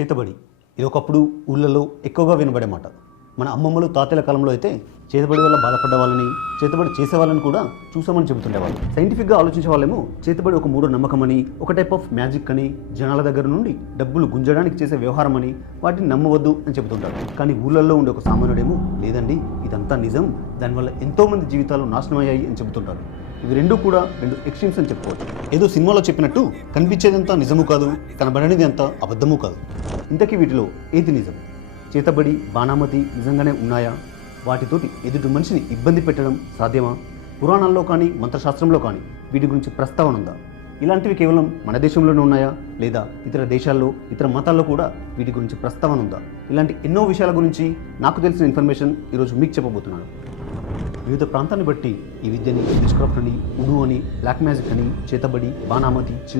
చేతబడి ఇది ఒకప్పుడు ఊళ్ళలో ఎక్కువగా వినబడే మాట. మన అమ్మమ్మలు తాతయ్యల కాలంలో అయితే చేతబడి వల్ల బాధపడ్డ వాళ్ళని, చేతబడి చేసే వాళ్ళని కూడా చూసామని చెబుతుండేవాళ్ళు. సైంటిఫిక్గా ఆలోచించే వాళ్ళేమో చేతబడి ఒక మూఢ నమ్మకం అని, ఒక టైప్ ఆఫ్ మ్యాజిక్ అని, జనాల దగ్గర నుండి డబ్బులు గుంజడానికి చేసే వ్యవహారం అని, వాటిని నమ్మవద్దు అని చెబుతుంటారు. కానీ ఊళ్ళల్లో ఉండే ఒక సామాన్యుడేమో లేదండి ఇదంతా నిజం, దానివల్ల ఎంతోమంది జీవితాలు నాశనమయ్యాయి అని చెబుతుంటారు. ఇవి రెండు కూడా రెండు ఎక్స్ట్రీమ్స్ అని చెప్పుకోవచ్చు. ఏదో సినిమాలో చెప్పినట్టు కనిపించేదంతా నిజము కాదు, కనబడనిది అంతా అబద్ధము కాదు. ఇంతకీ వీటిలో ఏది నిజం? చేతబడి, బాణామతి నిజంగానే ఉన్నాయా? వాటితోటి ఎదుటి మనిషిని ఇబ్బంది పెట్టడం సాధ్యమా? పురాణాల్లో కానీ మంత్రశాస్త్రంలో కానీ వీటి గురించి ప్రస్తావన ఉందా? ఇలాంటివి కేవలం మన దేశంలోనే ఉన్నాయా, లేదా ఇతర దేశాల్లో, ఇతర మతాల్లో కూడా వీటి గురించి ప్రస్తావన ఉందా? ఇలాంటి ఎన్నో విషయాల గురించి నాకు తెలిసిన ఇన్ఫర్మేషన్ ఈరోజు మీకు చెప్పబోతున్నాను. వివిధ ప్రాంతాన్ని బట్టి ఈ విద్యని విచ్క్రాఫ్ట్ అని, ఉడు అని, బ్లాక్ మ్యాజిక్ అని, చేతబడి, బాణామతి,